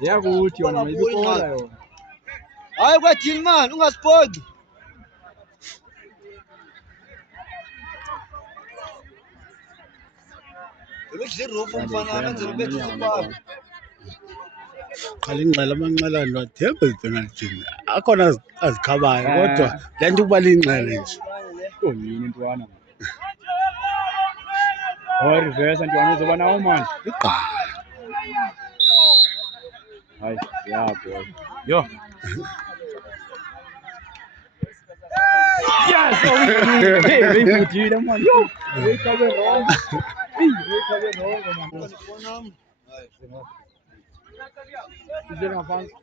Yakuthi yona mayibikhola yona. Hayi kwathini man ungasipodi. Ubedla irofu mfana amenzela ubethe isipala. Qala ingxela amanxelane wathemba ipenalty. Akhona azikhabayo kodwa le nto ukuba lingxele nje. Yini ntwana. Reverse ntwana uzoba nawo manje. Iqala. Hayi, yabo. Yo. Yes, hey, vem man. Yo, vem fazer wrong. Vem fazer wrong, man. Fizeram avanço,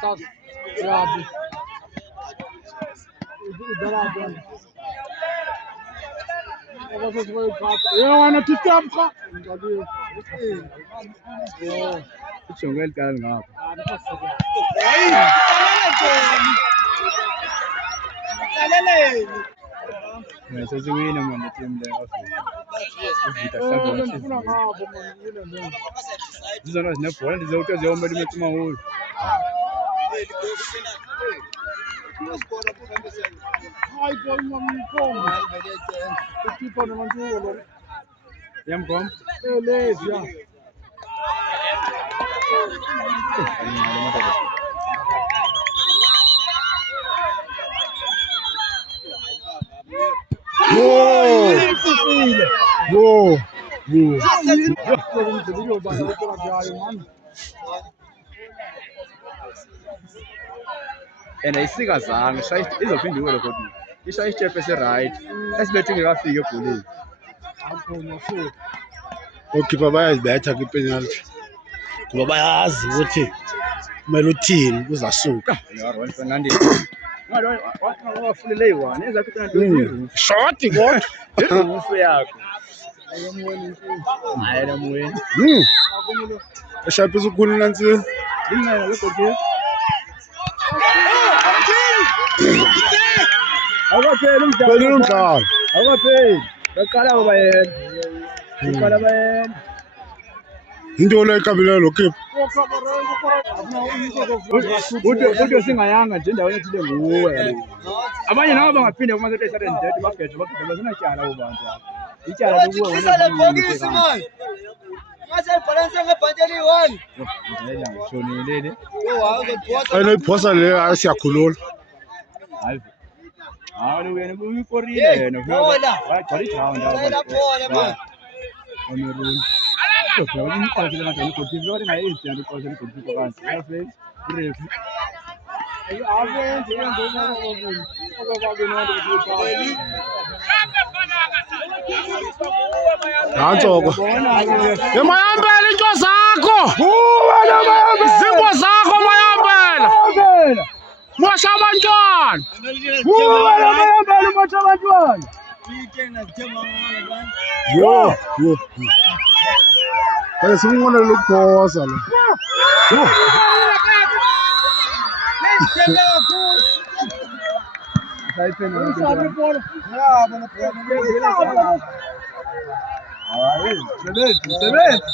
tá grave. Eu não tempo. Deixa eu ver ele cara lá. Sesiwina manje team le zizona zinebhola ndizewuthi ziyomela imethi mahulu yamgom lezia Whoa. And ayisikazanga izophinda iwele kodwa ishaya isitepe se-right esibethe ingekafiki ebholeni Okhipha bayazibetha kwipenalty ngoba bayazi ukuthi kumele uthini uzasuka. wafulele yi-one ezakho ipenalty Short kodwa irufu yakho hayi namoyeni eshapisa ukukhulu nansi ingcela legodini awukapheli phelile umdlalo awukapheli baqala bayena uqala bayena into le kabileyo lo keep ude singayanga nje endaweni ethile nguwe abanye nabo bangaphinde kuma set and dead bagede bazinatyala ubantu ityala lokuwe Isale bhokisi man. Ngase balance ngebhanteli 1. ngidlela ngishonelele Yo hayi uzophosa. ayinoyiphosa le siyakhulula hayi wena uyikorile yena Bola. wagcwala iground Bola bola man. omeruni phela umqashe kanjani igolkipa lokho engayezi yena uqashe igolkipa kanti yafe irefu nantso-ko emayambela into zakho izimbo zakho mayambela mosha abantwana yo simnqonela ukuphosa lo sebenzi